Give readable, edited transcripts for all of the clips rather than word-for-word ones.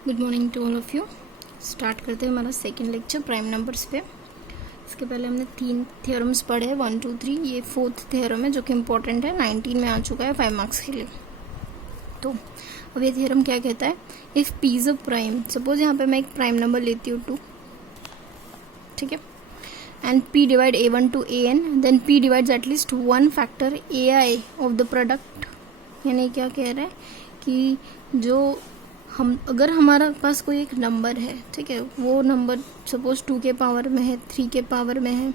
Good morning to all of you. Start करते हैं हमारा सेकंड लेक्चर प्राइम नंबर्स पे। इसके पहले हमने 3 थ्योरम्स पढ़े हैं, 1, 2, 3। ये 4th थ्योरम है जो कि इम्पोर्टेंट है, 19 में आ चुका है 5 मार्क्स के लिए। तो अब ये थ्योरम क्या कहता है, if P is a prime, suppose यहाँ पे मैं एक प्राइम नंबर लेती हूँ 2, ठीक है, and p divide a1 to an, then p divides at least 1 factor ai of the product. यानी क्या कह रहा है कि जो अगर हमारा पास कोई एक नंबर है, ठीक है, वो नंबर सपोज 2 के पावर में है, 3 के पावर में है,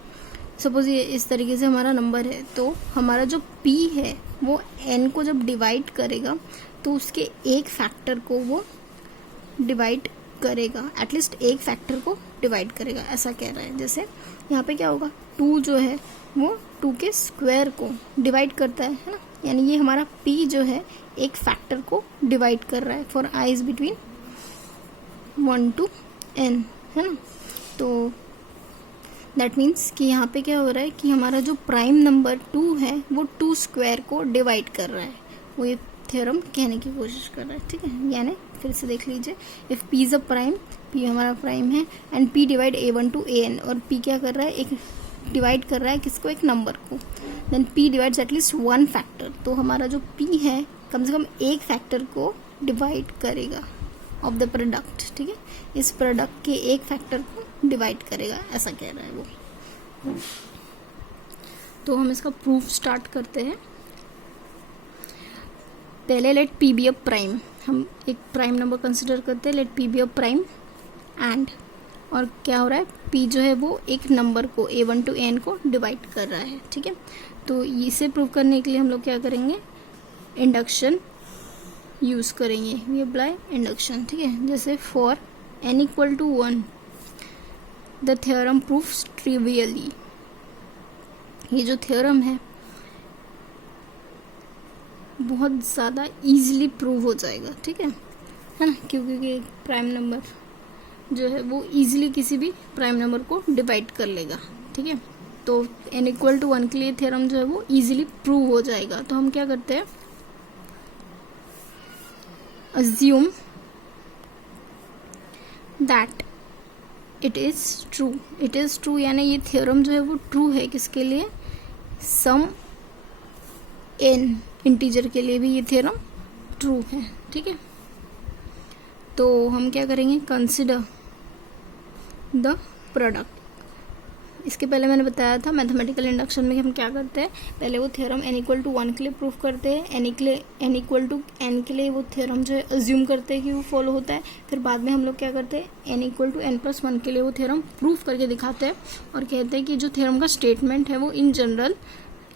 सपोज ये इस तरीके से हमारा नंबर है, तो हमारा जो p है वो n को जब डिवाइड करेगा तो उसके एक फैक्टर को वो डिवाइड करेगा, एटलीस्ट एक फैक्टर को डिवाइड करेगा, ऐसा कह रहा है। जैसे यहाँ पे क्या होगा, 2 जो है वो 2 के स्क्वायर को डिवाइड करता है ना, यानी ये हमारा p जो है एक फैक्टर को डिवाइड कर रहा है for i is between 1 to n, है ना। तो दैट मीन्स कि यहाँ पे क्या हो रहा है कि हमारा जो प्राइम नंबर 2 है वो 2 स्क्वायर को डिवाइड कर रहा है, वो ये थ्योरम कहने की कोशिश कर रहा है, ठीक है। यानी फिर से देख लीजिए, if p is a prime, p हमारा प्राइम है, and p divide a1 to an, और p क्या कर रहा है, एक डिवाइड कर रहा है किसको, एक नंबर को, then p divides at least 1 factor, तो हमारा जो p है कम से कम एक फैक्टर को डिवाइड करेगा ऑफ द प्रोडक्ट, ठीक है, इस प्रोडक्ट के एक फैक्टर को डिवाइड करेगा, ऐसा कह रहा है वो। तो हम इसका प्रूफ स्टार्ट करते हैं। पहले let p be a prime, हम एक प्राइम नंबर कंसिडर करते हैं, let p be a prime and, और क्या हो रहा है, p जो है वो एक नंबर को a1 टू an को डिवाइड कर रहा है, ठीक है। तो इसे प्रूव करने के लिए हम लोग क्या करेंगे, इंडक्शन यूज करेंगे, वी अप्लाई इंडक्शन, ठीक है। जैसे for n equal to 1 the theorem proves trivially, ये जो थ्योरम है बहुत ज़्यादा इजीली प्रूव हो जाएगा, ठीक है ना, क्योंकि प्राइम नंबर जो है वो इजीली किसी भी प्राइम नंबर को डिवाइड कर लेगा, ठीक है। तो n इक्वल टू 1 के लिए थ्योरम जो है वो इजीली प्रूव हो जाएगा। तो हम क्या करते हैं, assume that it is true, यानी ये थ्योरम जो है वो ट्रू है किसके लिए, सम n इंटीजर के लिए भी ये थ्योरम ट्रू है, ठीक है। तो हम क्या करेंगे, कंसिडर द प्रोडक्ट। इसके पहले मैंने बताया था मैथमेटिकल इंडक्शन में हम क्या करते हैं, पहले वो थ्योरम n इक्वल टू 1 के लिए प्रूफ करते हैं, n इक्वल टू n के लिए वो थ्योरम जो है अज्यूम करते हैं कि वो फॉलो होता है, फिर बाद में हम लोग क्या करते हैं, n equal to n plus 1 के लिए वो थ्योरम प्रूफ करके दिखाते हैं और कहते हैं कि जो थ्योरम का स्टेटमेंट है वो इन जनरल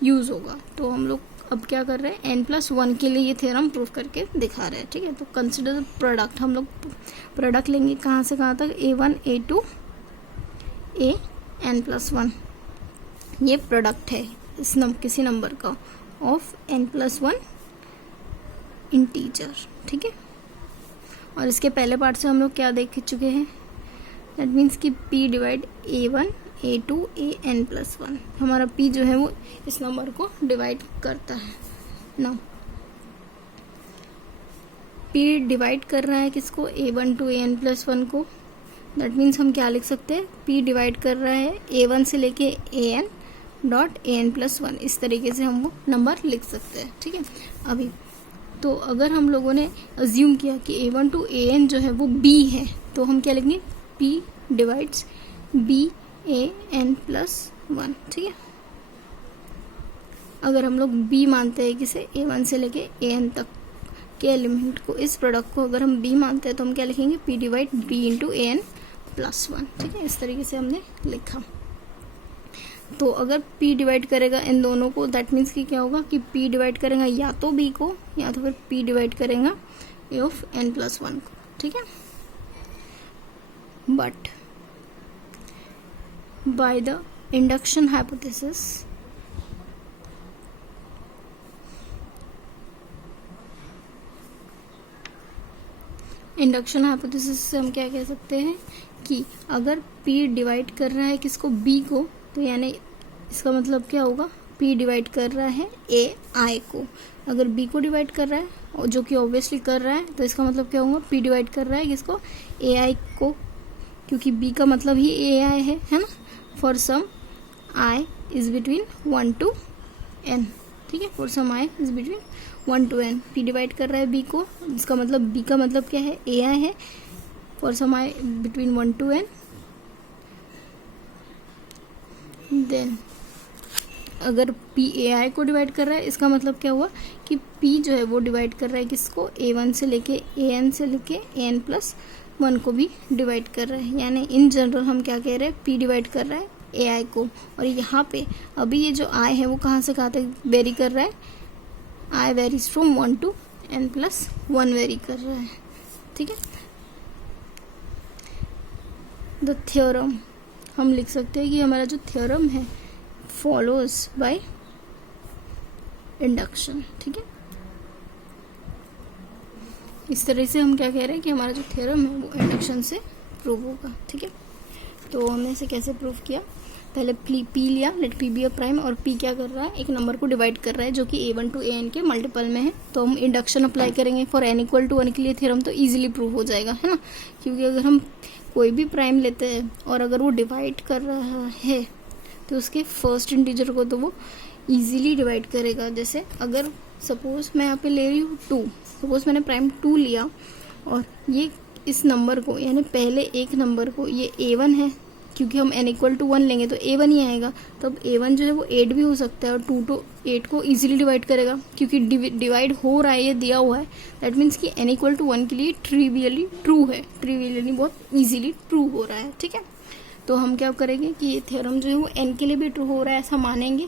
यूज होगा। तो हम लोग अब क्या कर रहे हैं, n प्लस 1 के लिए ये थ्योरम प्रूफ करके दिखा रहे हैं, ठीक है। तो कंसिडर द प्रोडक्ट, हम लोग प्रोडक्ट लेंगे कहाँ से कहाँ तक, a1 a2 a n plus 1, ये प्रोडक्ट है इस किसी नंबर का ऑफ n प्लस 1 इंटीजर, ठीक है। और इसके पहले पार्ट से हम लोग क्या देख चुके हैं, दैट मीन्स कि p divide a1 a2 a n plus 1, हमारा p जो है वो इस नंबर को डिवाइड करता है ना, p डिवाइड कर रहा है किसको, a1 to a n plus 1 को, दैट मीन्स हम क्या लिख सकते हैं, p डिवाइड कर रहा है a1 से लेके an डॉट an प्लस 1, इस तरीके से हम वो नंबर लिख सकते हैं, ठीक है। अभी तो अगर हम लोगों ने अज्यूम किया कि a1 टू an जो है वो b है, तो हम क्या लिखेंगे, p divides b a n plus 1, ठीक है। अगर हम लोग b मानते हैं किसे, a1 से लेके an तक के एलिमेंट को, इस प्रोडक्ट को अगर हम b मानते हैं तो हम क्या लिखेंगे, p divide b into an plus 1, ठीक है। इस तरीके से हमने लिखा। तो अगर p डिवाइड करेगा इन दोनों को, दैट मीन्स कि क्या होगा कि p डिवाइड करेगा या तो b को या तो फिर p डिवाइड करेगा a ऑफ n प्लस 1 को, ठीक है। But by the induction hypothesis, induction hypothesis से हम क्या कह सकते हैं कि अगर p डिवाइड कर रहा है किसको, b को, तो यानी इसका मतलब क्या होगा, P डिवाइड कर रहा है ए आई को। अगर B को डिवाइड कर रहा है, और जो कि ऑब्वियसली कर रहा है, तो इसका मतलब क्या होगा, P डिवाइड कर रहा है किसको, ए आई को, क्योंकि B का मतलब ही ए आई है ना। For some I is between 1 to n, ठीक है, for some I is between 1 to n। P divide कर रहा है B को, इसका मतलब B का मतलब क्या है, ए आई है, for some I between 1 to n। Then अगर P ए आई को डिवाइड कर रहा है, इसका मतलब क्या हुआ कि P जो है वो डिवाइड कर रहा है किसको, A1 से लेके AN से लेके AN+1 को भी डिवाइड कर रहा है। यानी इन जनरल हम क्या कह रहे हैं, P डिवाइड कर रहा है ए आई को। और यहाँ पे अभी ये जो I है वो कहाँ से कहाँ तक वेरी कर रहा है, I varies from 1 to n+1 very कर रहा है, ठीक है। द थ्योरम हम लिख सकते हैं कि हमारा जो थ्योरम है फॉलोज बाय इंडक्शन, ठीक है। इस तरह से हम क्या कह रहे हैं कि हमारा जो थ्योरम है वो इंडक्शन से प्रूव होगा, ठीक है। तो हमने इसे कैसे प्रूव किया, पहले P लिया, let P be a prime, और P क्या कर रहा है, एक नंबर को डिवाइड कर रहा है जो कि A1 to AN के मल्टीपल में है। तो हम इंडक्शन अप्लाई करेंगे फॉर n इक्वल टू 1 के लिए थ्योरम, तो इजीली प्रूव हो जाएगा, है ना। क्योंकि अगर हम कोई भी प्राइम लेते हैं और अगर वो डिवाइड कर रहा है तो उसके फर्स्ट इंटीजर को तो वो इजीली डिवाइड करेगा। जैसे अगर सपोज मैं यहाँ पे ले रही हूँ 2, सपोज मैंने प्राइम 2 लिया और ये इस नंबर को, यानी पहले एक नंबर को, ये A1 है, क्योंकि हम n इक्वल टू 1 लेंगे तो A1 ही आएगा। तब A1 जो है वो 8 भी हो सकता है और 2 to 8 को इजीली डिवाइड करेगा, क्योंकि डिवाइड हो रहा है, ये दिया हुआ है। दैट मीन्स कि n इक्वल टू 1 के लिए ट्रिवियली ट्रू है, ट्रिवियली बहुत इजीली ट्रू हो रहा है, ठीक है। तो हम क्या करेंगे कि ये थ्योरम जो है वो n के लिए भी ट्रू हो रहा है ऐसा मानेंगे।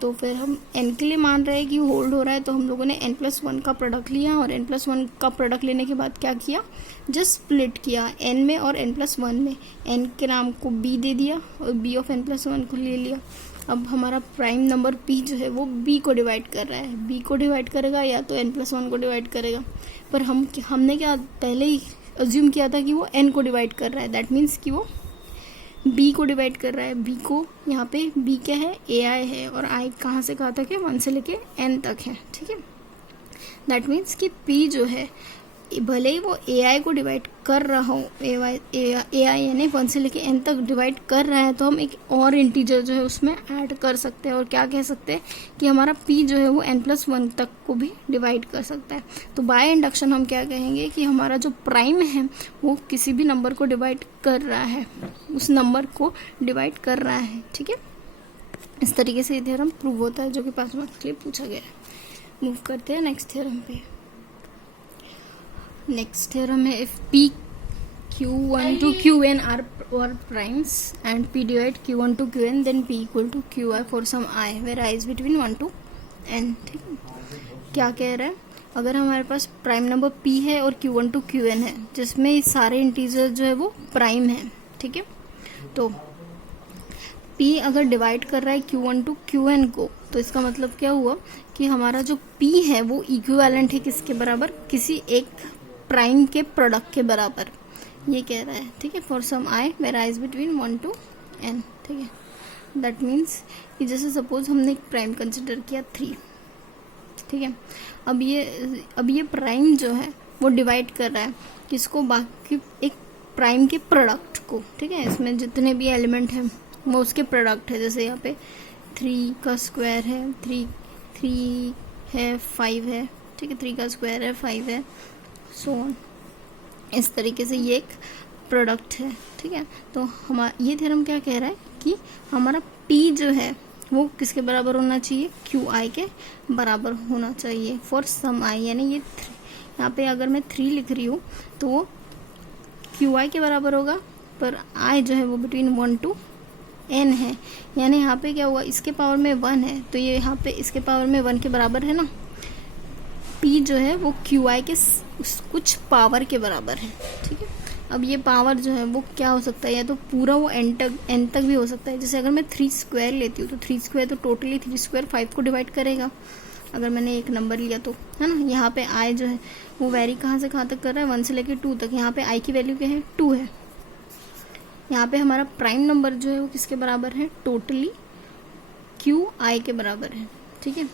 तो फिर हम n के लिए मान रहे हैं कि होल्ड हो रहा है, तो हम लोगों ने n+1 का प्रोडक्ट लिया और n+1 का प्रोडक्ट लेने के बाद क्या किया, जस्ट स्प्लिट किया n में और n+1 में, n के नाम को b दे दिया और b ऑफ n+1 को ले लिया। अब हमारा प्राइम नंबर p जो है वो b को डिवाइड कर रहा है, b को डिवाइड करेगा या तो n+1 को डिवाइड करेगा। पर हमने क्या पहले ही अज्यूम किया था कि वो n को डिवाइड कर रहा है, दैट मीन्स कि वो b को डिवाइड कर रहा है। b को यहाँ पे b क्या है, ए आई है, और i कहाँ से कहाँ तक है, 1 से लेके n तक है, ठीक है। दैट मीन्स कि p जो है भले ही वो ए आई को डिवाइड कर रहा हो, ए आई यानी 1 से लेके n तक डिवाइड कर रहा है, तो हम एक और इंटीजर जो है उसमें ऐड कर सकते हैं और क्या कह सकते हैं कि हमारा p जो है वो n+1 तक को भी डिवाइड कर सकता है। तो बाय इंडक्शन हम क्या कहेंगे कि हमारा जो प्राइम है वो किसी भी नंबर को डिवाइड कर रहा है, उस नंबर को डिवाइड कर रहा है, ठीक है। इस तरीके से ये थ्योरम प्रूव होता है, जो कि 5 मार्क्स के लिए पूछा गया है। मूव करते हैं नेक्स्ट थ्योरम पे। नेक्स्ट थ्योरम है, if P Q1 to Qn are primes and P divide Q1 to Qn, then P equal to Qi for some I where I is between 1 to n, ठीक है। क्या कह रहा है, अगर हमारे पास प्राइम नंबर P है और Q1 to Qn है, जिसमें सारे इंटीजर जो है वो प्राइम है, ठीक है। तो P अगर डिवाइड कर रहा है Q1 to Qn को, तो इसका मतलब क्या हुआ कि हमारा जो P है वो इक्विवेलेंट है किसके बराबर, किसी एक प्राइम के प्रोडक्ट के बराबर, ये कह रहा है, ठीक है। For some I where I is between 1 to n, ठीक है। दैट मीन्स कि जैसे सपोज हमने एक प्राइम कंसिडर किया 3, ठीक है। अब ये प्राइम जो है वो डिवाइड कर रहा है किसको, बाकी एक प्राइम के प्रोडक्ट को, ठीक है। इसमें जितने भी एलिमेंट हैं वो उसके प्रोडक्ट है। जैसे यहाँ पे 3 का स्क्वायर है, 3 है, 5 है, ठीक है, 3 का स्क्वायर है, 5 है, सो ऑन। इस तरीके से ये एक प्रोडक्ट है, ठीक है। तो हमारा ये थ्योरम क्या कह रहा है कि हमारा P जो है वो किसके बराबर होना चाहिए, QI के बराबर होना चाहिए फॉर सम I, यानी ये यहाँ पे अगर मैं 3 लिख रही हूँ तो वो QI के बराबर होगा, पर I जो है वो बिटवीन 1 to n है। यानी यहाँ पे क्या हुआ, इसके पावर में 1 है तो ये यहाँ पे इसके पावर में 1 के बराबर है ना। P जो है वो QI के कुछ पावर के बराबर है, ठीक है। अब ये पावर जो है वो क्या हो सकता है, या तो पूरा वो n तक भी हो सकता है। जैसे अगर मैं 3 स्क्वायर लेती हूँ तो 3 स्क्वायर तो टोटली 3 स्क्वायर 5 को डिवाइड करेगा, अगर मैंने एक नंबर लिया तो, है ना। यहाँ पे I जो है वो वेरी कहाँ से कहाँ तक कर रहा है, 1 से लेकर 2 तक। यहाँ पे I की वैल्यू क्या है, 2 है। यहाँ पे हमारा प्राइम नंबर जो है वो किसके बराबर है, टोटली क्यू आई के बराबर है, ठीक है।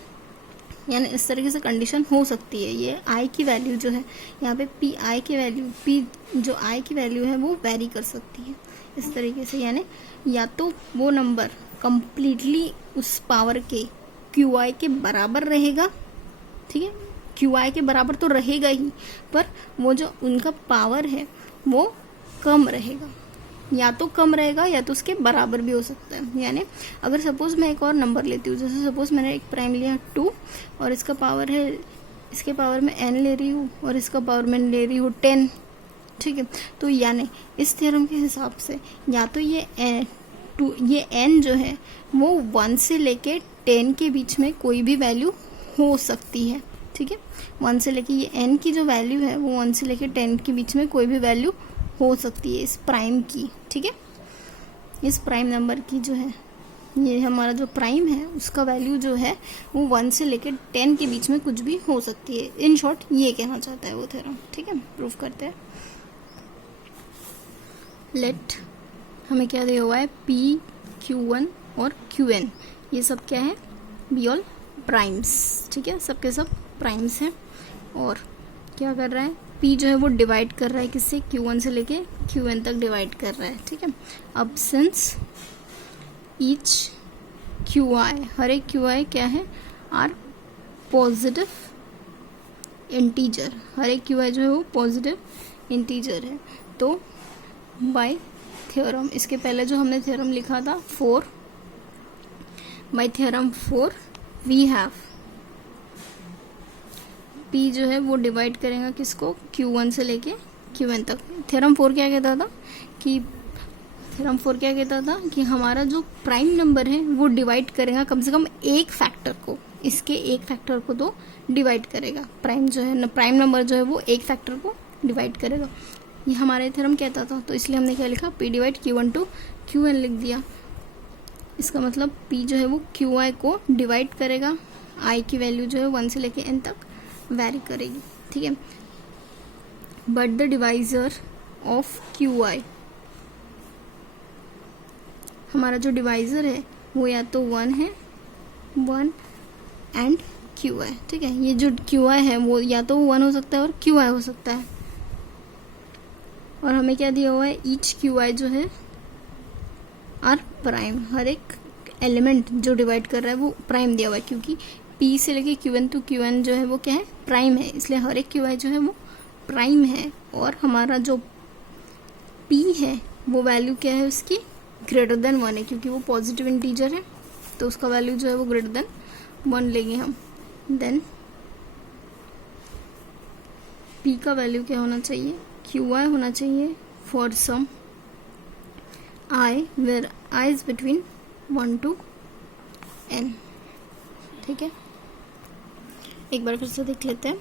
यानी इस तरीके से कंडीशन हो सकती है। ये आई की वैल्यू जो है यहाँ पे पी आई की वैल्यू, पी जो आई की वैल्यू है वो वेरी कर सकती है इस तरीके से। यानी या तो वो नंबर कंप्लीटली उस पावर के क्यू आई के बराबर रहेगा, ठीक है, क्यू आई के बराबर तो रहेगा ही, पर वो जो उनका पावर है वो कम रहेगा, या तो कम रहेगा या तो उसके बराबर भी हो सकता है। यानी अगर सपोज मैं एक और नंबर लेती हूँ, जैसे सपोज मैंने एक प्राइम लिया 2 और इसका पावर है, इसके पावर में n ले रही हूँ और इसका पावर में ले रही हूँ 10, ठीक है। तो यानी इस थ्योरम के हिसाब से या तो ये n जो है वो 1 से लेके 10 के बीच में कोई भी वैल्यू हो सकती है, ठीक है। 1 से लेके ये n की जो वैल्यू है वो 1 से लेके 10 के बीच में कोई भी वैल्यू हो सकती है इस प्राइम की, ठीक है। इस प्राइम नंबर की जो है, ये हमारा जो प्राइम है उसका वैल्यू जो है वो 1 से लेकर 10 के बीच में कुछ भी हो सकती है। इन शॉर्ट ये कहना चाहता है वो थ्योरम, ठीक है। प्रूफ करते हैं। लेट हमें क्या दिया हुआ है, P, Q1 और Qn, ये सब क्या है, बी ऑल प्राइम्स, ठीक है, सबके सब प्राइम्स हैं। और क्या कर रहा है, P जो है वो डिवाइड कर रहा है किससे, Q1 से लेके Qn तक डिवाइड कर रहा है, ठीक है। अब सिंस ईच QI, हर एक QI क्या है, आर पॉजिटिव इंटीजर, हर एक QI जो है वो पॉजिटिव इंटीजर है। तो बाय थ्योरम, इसके पहले जो हमने थ्योरम लिखा था 4, by theorem 4 we have P जो है वो डिवाइड करेगा किसको, Q1 से लेके Qn तक। थ्योरम 4 क्या कहता था कि, थ्योरम 4 क्या कहता था कि हमारा जो प्राइम नंबर है वो डिवाइड करेगा कम से कम एक फैक्टर को, इसके एक फैक्टर को तो डिवाइड करेगा। प्राइम जो है, प्राइम नंबर जो है वो एक फैक्टर को डिवाइड करेगा, ये हमारे थ्योरम कहता था। तो इसलिए हमने क्या लिखा, P divide Q1 to Qn लिख दिया। इसका मतलब P जो है वो QI को डिवाइड करेगा, I की वैल्यू जो है 1 से लेके n तक वैरी करेगी, ठीक है। But the divisor of QI, हमारा जो डिवाइजर है वो या तो 1 है, 1 एंड QI, ठीक है। ये जो QI है वो या तो 1 हो सकता है और QI हो सकता है। और हमें क्या दिया हुआ है, ईच QI जो है आर प्राइम, हर एक एलिमेंट जो डिवाइड कर रहा है वो प्राइम दिया हुआ है, क्योंकि P से लेके Qn टू Qn जो है वो क्या है, प्राइम है, इसलिए हर एक QI जो है वो प्राइम है। और हमारा जो P है वो वैल्यू क्या है उसकी, ग्रेटर देन 1 है, क्योंकि वो पॉजिटिव इंटीजर है, तो उसका वैल्यू जो है वो ग्रेटर देन 1 लेंगे हम। देन P का वैल्यू क्या होना चाहिए, QI होना चाहिए for some I where I is between 1 to n, ठीक है। एक बार फिर से देख लेते हैं।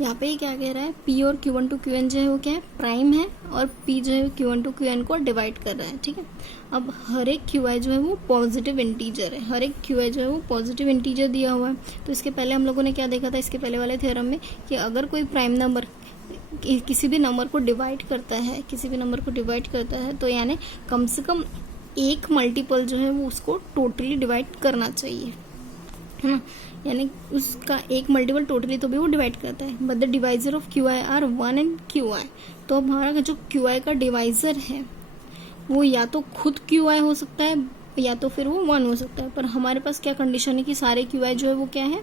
यहाँ पे क्या कह रहा है, P और Q1 टू Qn जो है वो क्या है, प्राइम है, और P जो है Q1 टू Qn को डिवाइड कर रहा है, ठीक है। अब हर एक QI जो है वो पॉजिटिव इंटीजर है, हर एक QI जो है वो पॉजिटिव इंटीजर दिया हुआ है। तो इसके पहले हम लोगों ने क्या देखा था, इसके पहले वाले थ्योरम में, कि अगर कोई प्राइम नंबर किसी भी नंबर को डिवाइड करता है, किसी भी नंबर को डिवाइड करता है, तो यानी कम से कम एक मल्टीपल जो है वो उसको टोटली डिवाइड करना चाहिए, है ना। यानी उसका एक मल्टीपल टोटली तो भी वो डिवाइड करता है। But the divisor of QI are 1 and QI, तो हमारा जो QI का डिवाइजर है वो या तो खुद QI हो सकता है या तो फिर वो 1 हो सकता है। पर हमारे पास क्या कंडीशन है कि सारे QI जो है वो क्या है,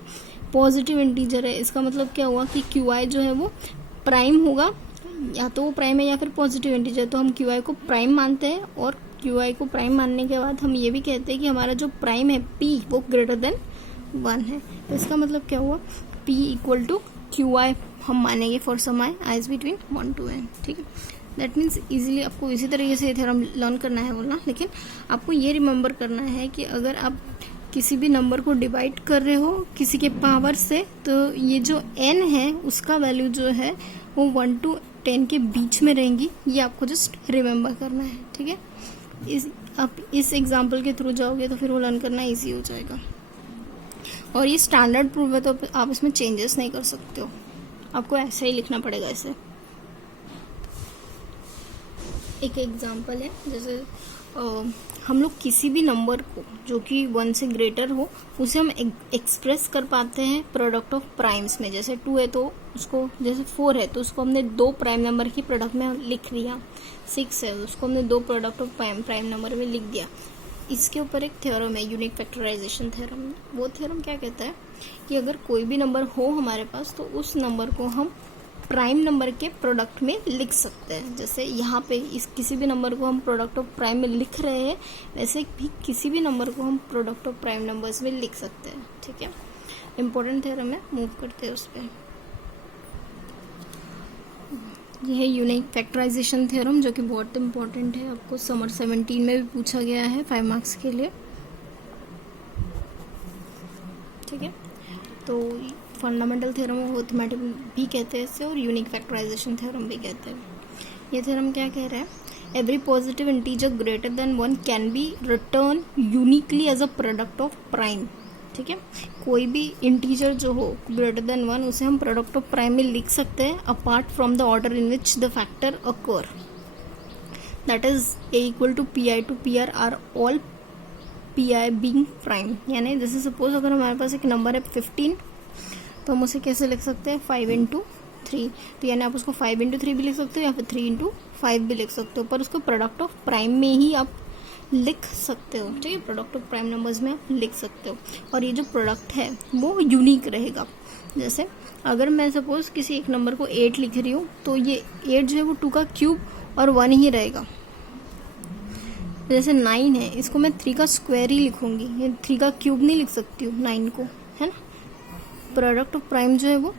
पॉजिटिव इंटीजर है। इसका मतलब क्या हुआ कि QI जो है वो प्राइम होगा, या तो वो प्राइम है या फिर पॉजिटिव इंटीजर। तो हम QI को प्राइम मानते हैं, और QI को प्राइम मानने के बाद हम ये भी कहते हैं कि हमारा जो प्राइम है P वो ग्रेटर देन 1 है। तो इसका मतलब क्या हुआ, P इक्वल टू QI हम मानेंगे for some I is between 1 to n, ठीक है। दैट मीन्स इजीली आपको इसी तरीके से थ्योरम लर्न करना है बोलना, लेकिन आपको ये रिमेंबर करना है कि अगर आप किसी भी नंबर को डिवाइड कर रहे हो किसी के पावर से, तो ये जो n है उसका वैल्यू जो है वो 1 to 10 के बीच में रहेंगी, ये आपको जस्ट रिमेंबर करना है, ठीक है। आप इस एग्जाम्पल के थ्रू जाओगे तो फिर वो लर्न करना ईजी हो जाएगा। और ये स्टैंडर्ड प्रूफ है, तो आप इसमें चेंजेस नहीं कर सकते हो, आपको ऐसे ही लिखना पड़ेगा। ऐसे एक एग्जांपल है, जैसे हम लोग किसी भी नंबर को जो कि 1 से ग्रेटर हो उसे हम एक्सप्रेस कर पाते हैं प्रोडक्ट ऑफ प्राइम्स में। जैसे 2 है तो उसको, जैसे 4 है तो उसको हमने 2 प्राइम नंबर की प्रोडक्ट में लिख दिया, 6 है उसको हमने 2 प्रोडक्ट ऑफ प्राइम नंबर में लिख दिया। इसके ऊपर एक थ्योरम है, यूनिक फैक्टराइजेशन थ्योरम। वो थ्योरम क्या कहता है कि अगर कोई भी नंबर हो हमारे पास तो उस नंबर को हम प्राइम नंबर के प्रोडक्ट में लिख सकते हैं। जैसे यहाँ पे इस किसी भी नंबर को हम प्रोडक्ट ऑफ प्राइम में लिख रहे हैं, वैसे भी किसी भी नंबर को हम प्रोडक्ट ऑफ प्राइम नंबर्स में लिख सकते हैं। ठीक है, इंपॉर्टेंट थ्योरम है, मूव करते हैं उस पर। यह है यूनिक फैक्टराइजेशन थ्योरम, जो कि बहुत इंपॉर्टेंट है, आपको समर 17 में भी पूछा गया है 5 मार्क्स के लिए। ठीक है, तो फंडामेंटल थ्योरम ऑफ अरिथमेटिक भी कहते हैं इसे, और यूनिक फैक्टराइजेशन थ्योरम भी कहते हैं। ये थ्योरम क्या कह रहा है, every positive integer greater than 1 can be written uniquely as a product of prime. ठीक है, कोई भी इंटीजर जो हो ग्रेटर देन 1 उसे हम प्रोडक्ट ऑफ प्राइम में लिख सकते हैं, apart from the order in which the factor occur, that is a equal to pi to pr are all pi being prime. यानी जैसे सपोज अगर हमारे पास एक नंबर है 15, तो हम उसे कैसे लिख सकते हैं, 5 इंटू 3। तो यानी आप उसको 5 इंटू 3 भी लिख सकते हो या फिर 3 इंटू 5 भी लिख सकते हो, पर उसको प्रोडक्ट ऑफ प्राइम में ही आप लिख सकते हो। ठीक है, प्रोडक्ट ऑफ प्राइम नंबर्स में आप लिख सकते हो, और ये जो प्रोडक्ट है वो यूनिक रहेगा। जैसे अगर मैं सपोज किसी एक नंबर को 8 लिख रही हूँ, तो ये 8 जो है वो 2 का क्यूब और 1 ही रहेगा। जैसे 9 है, इसको मैं 3 का स्क्वायर ही लिखूंगी, ये 3 का क्यूब नहीं लिख सकती हूँ 9 को, है ना। प्रोडक्ट ऑफ प्राइम जो है वो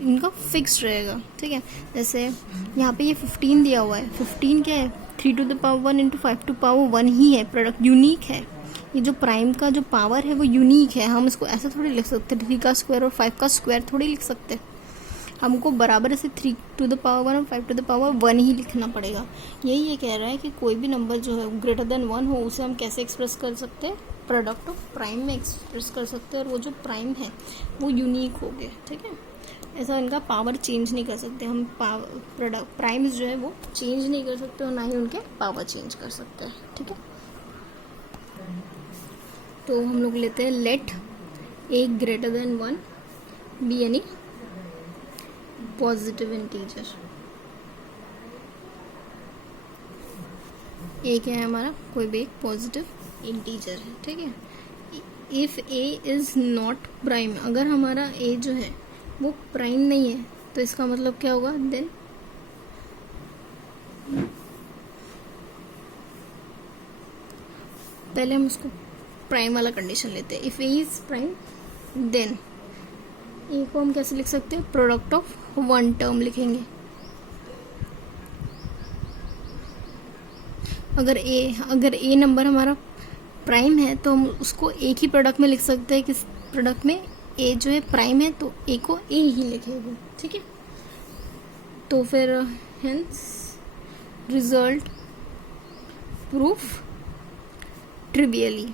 इनका फिक्स्ड रहेगा। ठीक है, जैसे यहाँ पे ये 15 दिया हुआ है, 15 क्या है, 3 to the power 1 into 5 to power 1 ही है, प्रोडक्ट यूनिक है। ये जो प्राइम का जो पावर है वो यूनिक है, हम इसको ऐसे थोड़ी लिख सकते, 3 का स्क्वायर और 5 का स्क्वायर थोड़ी लिख सकते, हमको बराबर से 3 टू द पावर 1 और 5 टू द पावर 1 ही लिखना पड़ेगा। यही ये कह रहा है कि कोई भी नंबर जो है ग्रेटर देन 1 हो उसे हम कैसे एक्सप्रेस कर सकते हैं, प्रोडक्ट ऑफ प्राइम में एक्सप्रेस कर सकते हैं, और वो जो प्राइम है वो यूनिक हो गए। ठीक है, ऐसा इनका पावर चेंज नहीं कर सकते हम, प्रोडक्ट प्राइम्स जो है वो चेंज नहीं कर सकते और ना ही उनके पावर चेंज कर सकते हैं। ठीक है, तो हम लोग लेते हैं let a greater than 1 be any positive integer. A क्या है हमारा, कोई भी एक पॉजिटिव इंटीजर है। ठीक है, if a is not prime, अगर हमारा ए जो है वो प्राइम नहीं है तो इसका मतलब क्या होगा, देन पहले हम उसको प्राइम वाला कंडीशन लेते हैं। If a is prime then a को हम कैसे लिख सकते हैं, प्रोडक्ट ऑफ 1 टर्म लिखेंगे। अगर ए नंबर हमारा प्राइम है तो हम उसको एक ही प्रोडक्ट में लिख सकते हैं, किस प्रोडक्ट में, ए जो है प्राइम है तो ए को ए ही लिखेंगे। ठीक है, तो फिर हेंस रिजल्ट प्रूफ ट्रिवियली,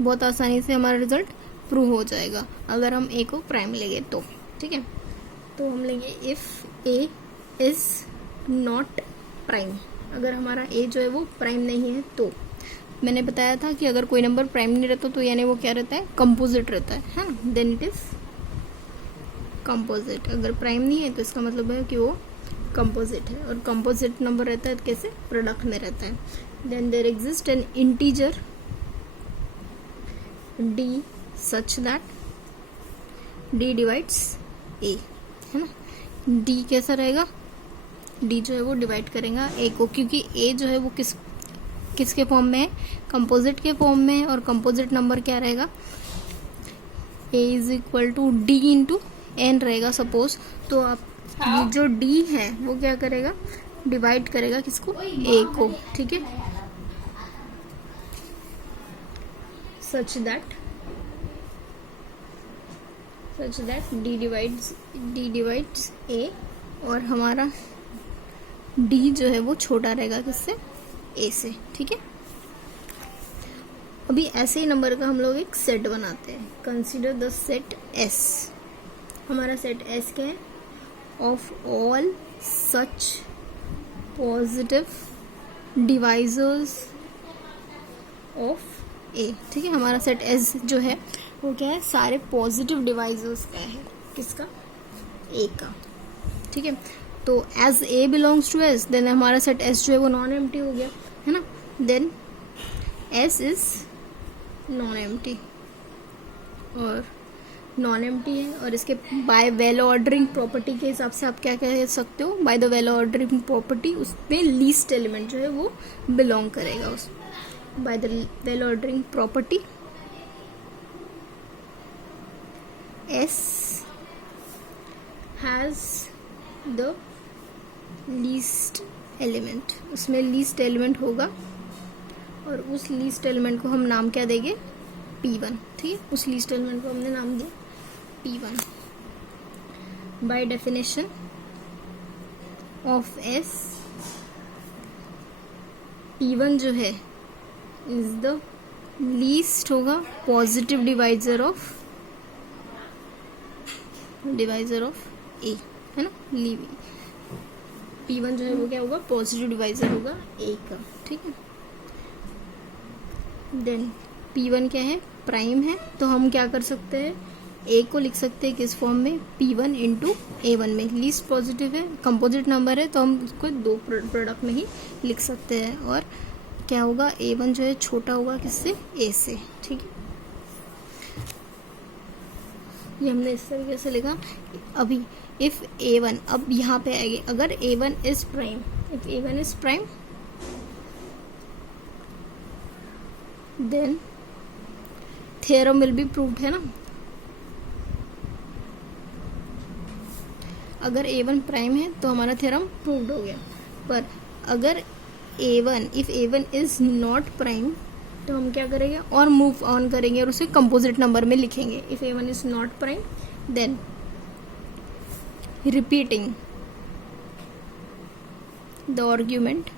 बहुत आसानी से हमारा रिजल्ट प्रूव हो जाएगा अगर हम ए को प्राइम लेंगे तो। ठीक है, तो हम लेंगे if a is not prime, अगर हमारा ए जो है वो प्राइम नहीं है तो मैंने बताया था कि अगर कोई नंबर प्राइम नहीं रहता तो यानी वो क्या रहता है, कंपोजिट रहता है ना, देन इट इज कंपोजिट। अगर प्राइम नहीं है तो इसका मतलब है कि वो कंपोजिट है, और कंपोजिट नंबर रहता है कैसे, प्रोडक्ट में रहता है। Then there exist an integer d such that d divides a, है ना। d कैसा रहेगा, d जो है वो डिवाइड करेगा a को, क्योंकि a जो है वो किसके फॉर्म में है, कंपोजिट के फॉर्म में है, और कंपोजिट नंबर क्या रहेगा, a is equal to d into N रहेगा सपोज। तो आप ये जो d है वो क्या करेगा, डिवाइड करेगा किसको, a को। ठीक है, such that d divides a, और हमारा d जो है वो छोटा रहेगा किससे, a से। ठीक है, अभी ऐसे ही नंबर का हम लोग एक सेट बनाते हैं। कंसीडर द सेट S, हमारा सेट S क्या है, of all such positive divisors of a. ठीक है, हमारा सेट एस जो है वो क्या है, सारे पॉजिटिव डिवाइजर्स का है, किसका, ए का। ठीक है, तो as A belongs to S, then हमारा सेट एस जो है वो नॉन एम्प्टी हो गया, है ना। Then S is non empty, और नॉन एम्प्टी है, और इसके बाय वेल ऑर्डरिंग प्रॉपर्टी के हिसाब से आप क्या कह सकते हो, by the well ordering property उसमें लीस्ट एलिमेंट जो है वो बिलोंग करेगा उस, by the well ordering property S has the least element, उसमें लीस्ट एलिमेंट होगा, और उस लीस्ट एलिमेंट को हम नाम क्या देंगे, P1। ठीक है, उस लीस्ट एलिमेंट को हमने नाम दिया P1। By definition of S, P1 जो है इज द लीस्ट होगा पॉजिटिव डिवाइजर ऑफ A, है ना। P1 जो है वो क्या होगा, पॉजिटिव डिवाइजर होगा A का। ठीक है, देन P1 क्या है, प्राइम है, तो हम क्या कर सकते हैं, A को लिख सकते हैं किस फॉर्म में, P1 इंटू A1 में। लीस्ट पॉजिटिव है, कंपोजिट नंबर है, तो हम उसको दो प्रोडक्ट में ही लिख सकते हैं, और क्या होगा, A1 जो है छोटा होगा किससे, A से। ठीक है, ये हमने इस तरीके से लिखा। अभी इफ A1, अब यहाँ पे आएगी, अगर A1 is prime, if A1 is prime then theorem will be proved, है ना। अगर A1 प्राइम है तो हमारा थ्योरम प्रूव्ड हो गया, पर अगर A1, if A1 is not prime, तो हम क्या करेंगे, और मूव ऑन करेंगे और उसे कंपोजिट नंबर में लिखेंगे। If A1 is not prime then repeating the argument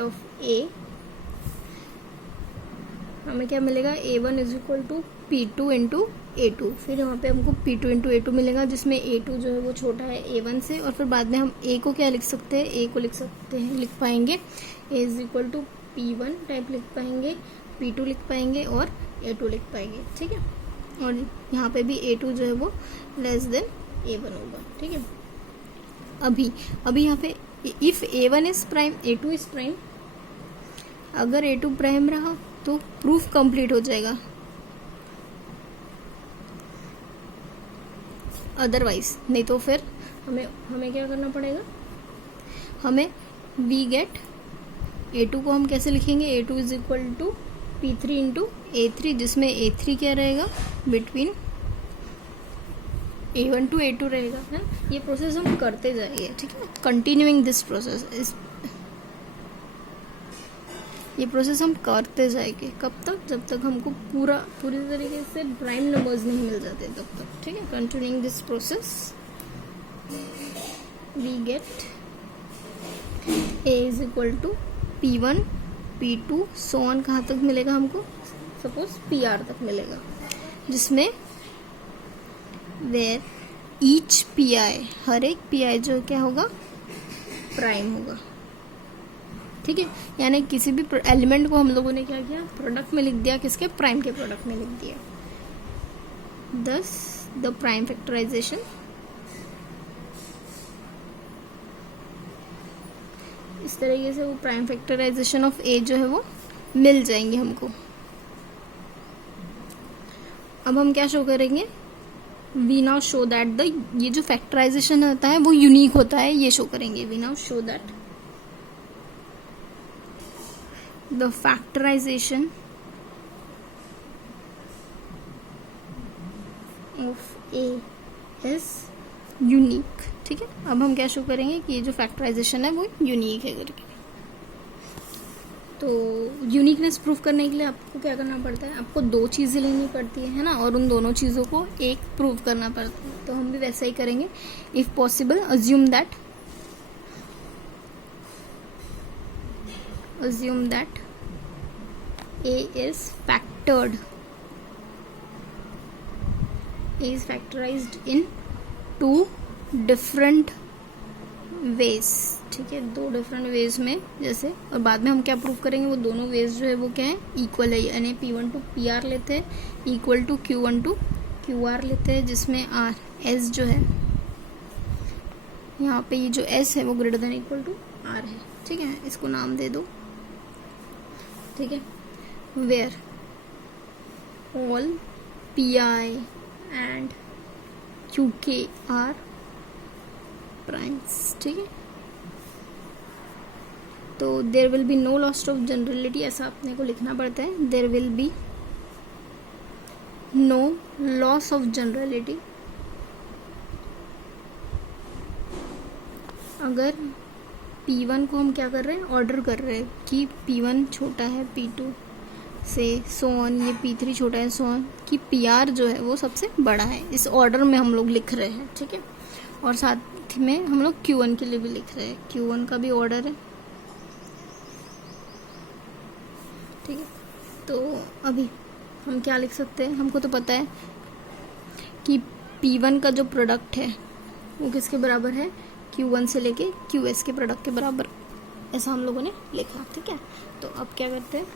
of A, हमें क्या मिलेगा, A1 is equal to P2 into A2। फिर यहाँ पे हमको P2 इंटू A2 मिलेगा, जिसमें A2 जो है वो छोटा है A1 से, और फिर बाद में हम A को क्या लिख सकते हैं, A को लिख पाएंगे A is equal to P1 type लिख पाएंगे, P2 लिख पाएंगे, और A2 लिख पाएंगे। ठीक है, और यहाँ पे भी A2 जो है वो लेस देन A1 होगा। ठीक है, अभी यहाँ पे if A1 is prime, A2 is prime, अगर A2 प्राइम रहा तो प्रूफ कंप्लीट हो जाएगा, अदरवाइज नहीं तो फिर हमें क्या करना पड़ेगा, हमें वी गेट A2 को हम कैसे लिखेंगे, A2 is equal to P3 into A3, जिसमें A3 क्या रहेगा, बिटवीन A1 टू A2 रहेगा, है। ये प्रोसेस हम करते जाएंगे। ठीक है, कंटिन्यूइंग दिस प्रोसेस, ये प्रोसेस हम करते जाएंगे, कब तक, जब तक हमको पूरी तरीके से प्राइम नंबर्स नहीं मिल जाते तब तक। ठीक है, continuing this process we get A is equal to P1 P2 so on, कहाँ तक मिलेगा हमको, सपोज PR तक मिलेगा, जिसमें वेयर ईच PI, हर एक PI जो क्या होगा, प्राइम होगा। ठीक है, यानी किसी भी एलिमेंट को हम लोगों ने क्या किया, प्रोडक्ट में लिख दिया, किसके, प्राइम के प्रोडक्ट में लिख दिया। दस द प्राइम फैक्टराइजेशन इस तरीके से वो प्राइम फैक्टराइजेशन ऑफ A जो है वो मिल जाएंगे हमको। अब हम क्या शो करेंगे, वी नाउ शो दैट ये जो फैक्टराइजेशन होता है वो यूनिक होता है, ये शो करेंगे। We now show that the factorization of A is unique. ठीक है, अब हम क्या शो करेंगे कि ये जो फैक्टराइजेशन है वो यूनिक है करके। तो यूनिकनेस प्रूफ करने के लिए आपको क्या करना पड़ता है, आपको दो चीज़ें लेनी पड़ती है ना, और उन दोनों चीज़ों को एक प्रूव करना पड़ता है। तो हम भी वैसा ही करेंगे। If possible assume that A is factorized in two different ways, ठीक है, 2 डिफरेंट वेज में जैसे, और बाद में हम क्या प्रूव करेंगे, वो दोनों वेज जो है वो क्या है, इक्वल है, यानी P1 टू PR लेते हैं equal to Q1 to QR लेते हैं, जिसमें R S जो है यहाँ पे, ये जो S है वो greater than equal to R है, ठीक है, इसको नाम दे दो, ठीक है, where all PI and QK are primes, ठीक है। तो there will be no loss of generality, ऐसा अपने को लिखना पड़ता है, there will be no loss of generality अगर P1 को हम क्या कर रहे हैं, ऑर्डर कर रहे हैं कि P1 छोटा है P2 से, सो ऑन, ये P3 छोटा है, सो ऑन, कि PR जो है वो सबसे बड़ा है, इस ऑर्डर में हम लोग लिख रहे हैं, ठीक है। और साथ में हम लोग Q1 के लिए भी लिख रहे हैं, Q1 का भी ऑर्डर है, ठीक है। तो अभी हम क्या लिख सकते हैं, हमको तो पता है कि P1 का जो प्रोडक्ट है वो किसके बराबर है, Q1 से लेके QS के प्रोडक्ट के बराबर, ऐसा हम लोगों ने लिखा, ठीक है। तो अब क्या करते हैं,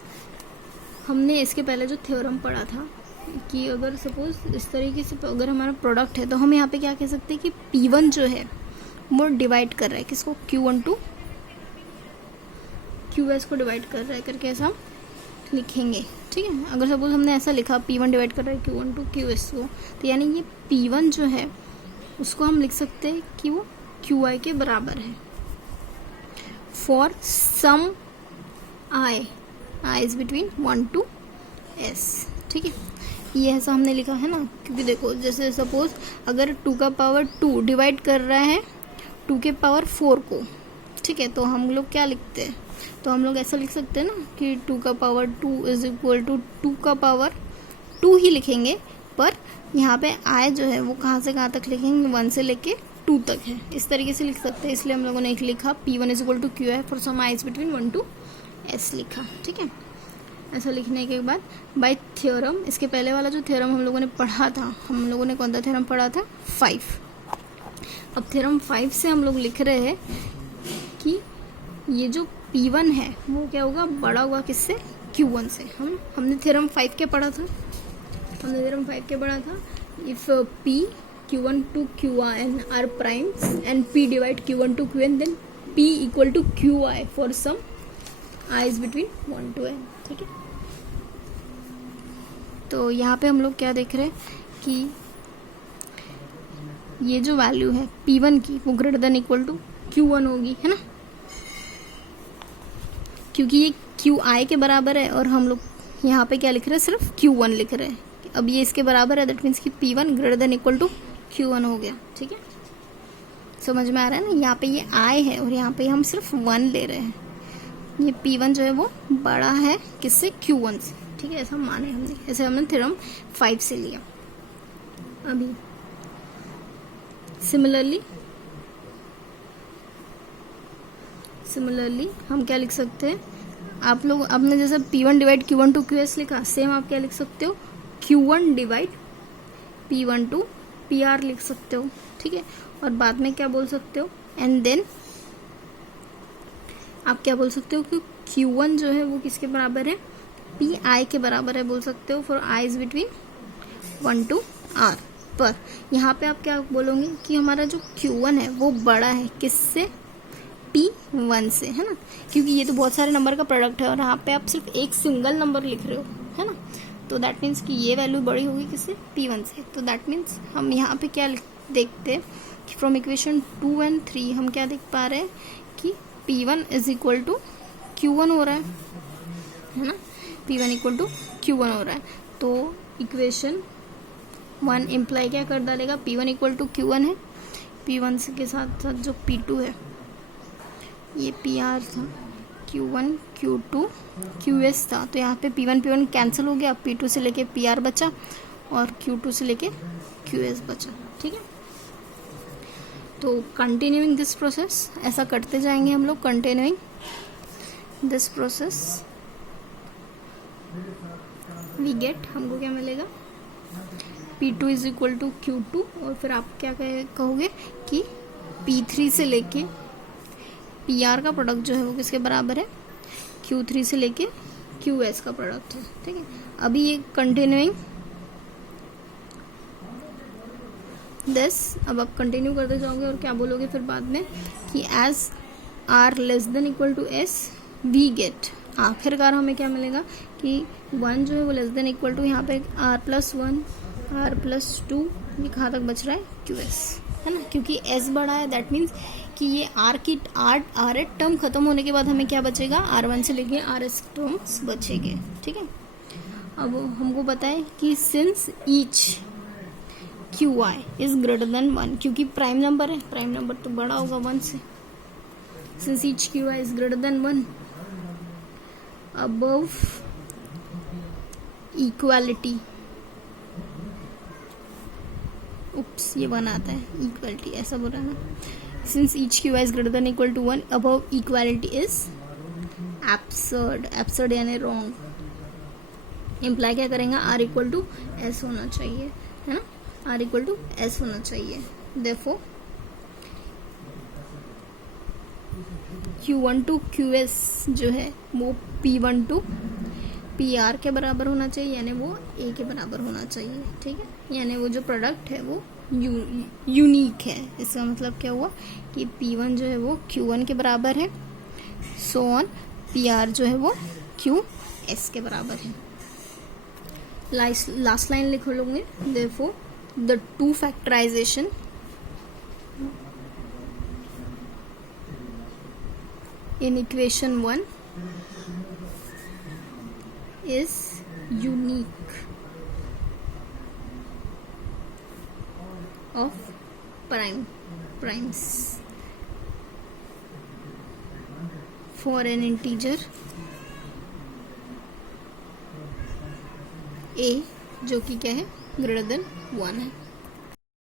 हमने इसके पहले जो थ्योरम पढ़ा था कि अगर सपोज इस तरीके से अगर हमारा प्रोडक्ट है, तो हम यहाँ पे क्या कह सकते हैं कि P1 जो है वो डिवाइड कर रहा है किसको, Q1 टू QS को डिवाइड कर रहा है करके ऐसा हम लिखेंगे, ठीक है। अगर सपोज हमने ऐसा लिखा P1 डिवाइड कर रहा है Q1 टू QS को, तो यानी ये P1 जो है उसको हम लिख सकते हैं कि वो QI के बराबर है for some I is between 1 to S, ठीक है। ये ऐसा हमने लिखा है ना, क्योंकि देखो जैसे सपोज अगर 2 का पावर 2 डिवाइड कर रहा है 2 के पावर 4 को, ठीक है, तो हम लोग क्या लिखते हैं, तो हम लोग ऐसा लिख सकते हैं ना कि 2 का पावर 2 इज इक्वल टू 2 का पावर 2 ही लिखेंगे, पर यहाँ पे I जो है वो कहाँ से कहाँ तक लिखेंगे, 1 से लेके 2 तक है, इस तरीके से लिख सकते हैं। इसलिए हम लोगों ने एक लिखा P1 is equal to QI for some I is between 1 to S लिखा, ठीक है। ऐसा लिखने के बाद बाय थ्योरम, इसके पहले वाला जो थ्योरम हम लोगों ने पढ़ा था, हम लोगों ने कौन सा थ्योरम पढ़ा था, 5। अब थ्योरम 5 से हम लोग लिख रहे हैं कि ये जो P1 है वो क्या होगा, बड़ा होगा किससे, Q1 से। हमने थ्योरम 5 क्या पढ़ा था, हमने थ्योरम 5 क्या पढ़ा था, if P Q1 to QN are primes and P divide Q1 to QN, then P equal to QI for some I is between 1 to N, ठीक है। तो यहाँ पे हम लोग क्या देख रहे हैं कि ये जो वैल्यू है P1 की वो greater than equal to Q1 होगी, है ना, क्योंकि ये QI के बराबर है और हम लोग यहाँ पे क्या लिख रहे हैं, सिर्फ Q1 लिख रहे हैं। अब ये इसके बराबर है, दैट मीन्स कि P1 greater than equal to Q1 हो गया, ठीक है। समझ में आ रहा है ना, यहाँ पे ये I है और यहाँ पे हम सिर्फ 1 ले रहे हैं, ये P1 जो है वो बड़ा है किससे, Q1 से, ठीक है। ऐसा माने हमने, ऐसे हमने थ्योरम 5 से लिया। अभी सिमिलरली हम क्या लिख सकते हैं, आप लोग आपने जैसे P1 divide Q1 to QS लिखा, सेम आप क्या लिख सकते हो, Q1 divide P1 to PR लिख सकते हो, ठीक है। और बाद में क्या बोल सकते हो, एंड देन आप क्या बोल सकते हो कि Q1 जो है वो किसके बराबर है, PI के बराबर है बोल सकते हो, for I is between 1 to R। पर यहाँ पे आप क्या बोलोगे कि हमारा जो Q1 है वो बड़ा है किससे, P1 से, है ना, क्योंकि ये तो बहुत सारे नंबर का प्रोडक्ट है और यहाँ पे आप सिर्फ एक सिंगल नंबर लिख रहे हो, है ना। तो दैट मीन्स कि ये वैल्यू बड़ी होगी किससे, P1 से। तो दैट मीन्स हम यहाँ पे क्या देखते हैं कि फ्रॉम इक्वेशन 2 एंड 3 हम क्या देख पा रहे हैं कि P1 is equal to Q1 हो रहा है ना, P1 इक्वल टू Q1 हो रहा है। तो इक्वेशन 1 इम्प्लाई क्या कर डालेगा, P1 इक्वल टू Q1 है, P1 के साथ साथ जो P2 है ये PR था, Q1 Q2 QS था, तो यहाँ पे P1 कैंसिल हो गया, P2 से लेके PR बचा और Q2 से लेके QS बचा, ठीक है। तो कंटिन्यूइंग दिस प्रोसेस, ऐसा करते जाएंगे हम लोग, continuing this process we get, हमको क्या मिलेगा, P2 is equal to Q2 और फिर आप क्या कहोगे कि P3 से लेके पी आर का प्रोडक्ट जो है वो किसके बराबर है, Q3 से लेके QS का प्रोडक्ट है, ठीक है। अभी ये कंटिन्यूइंग दिस, अब आप कंटिन्यू करते जाओगे और क्या बोलोगे फिर बाद में कि as R less than equal to S we get, आखिरकार हमें क्या मिलेगा कि 1 जो है वो लेस देन इक्वल टू, यहाँ पे R+1 R+2, ये कहाँ तक बच रहा है, QS, है ना, क्योंकि S बड़ा है, दैट मीन्स कि ये R टर्म खत्म होने के बाद हमें क्या बचेगा, R1 से लेके RS टर्म्स बचेंगे, ठीक है। अब हमको पता है कि since each QI is greater than 1, क्योंकि प्राइम नंबर है, प्राइम नंबर तो बड़ा होगा 1 से, since each QI is greater than 1, above equality, oops ये 1 आता है, इक्वालिटी ऐसा बोला ना, since each QI is greater than equal to 1, above equality is absurd, absurd यानी रॉन्ग, इम्प्लाई क्या करेंगे, R इक्वल टू S होना चाहिए, है ना, R इक्वल टू S होना चाहिए, देयरफॉर Q1 टू QS जो है वो P1 टू PR के बराबर होना चाहिए, यानी वो A के बराबर होना चाहिए, ठीक है, यानी वो जो प्रोडक्ट है वो यूनिक है। इसका मतलब क्या हुआ कि P1 जो है वो Q1 के बराबर है, सो ऑन, PR जो है वो QS के बराबर है। लास्ट लाइन लिख लोगे, therefore the two factorization in equation 1 is unique of primes for an integer a जो कि क्या है, ग्रेटर देन 1 है।